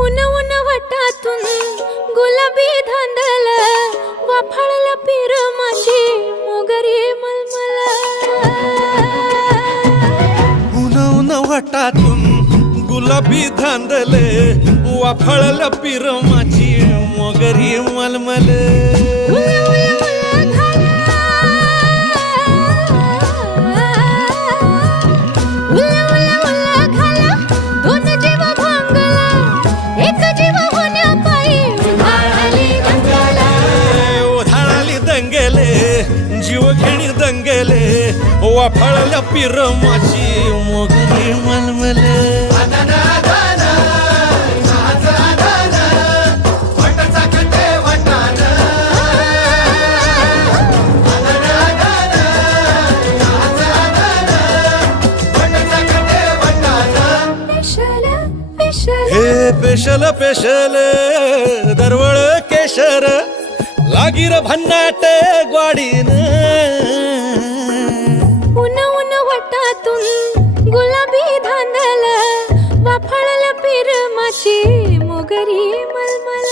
उन उन वटातून गुलाबी धांदल वाफाळला पीर माझी मोगरी मलमल उन उन वटातून गुलाबी धांदले वाफाळला पीर माझी मोगरी मलमल जीव घेणी दंगेले वाफाळल्या पीर माझी मोगरी मलमल हे पेशल पेशल दरवळ केशर लागीर भन्नाट ग्वाडीन उन उन वटातून गुलाबी धांदल वाफाळला पीर माझी मोगरी मलमल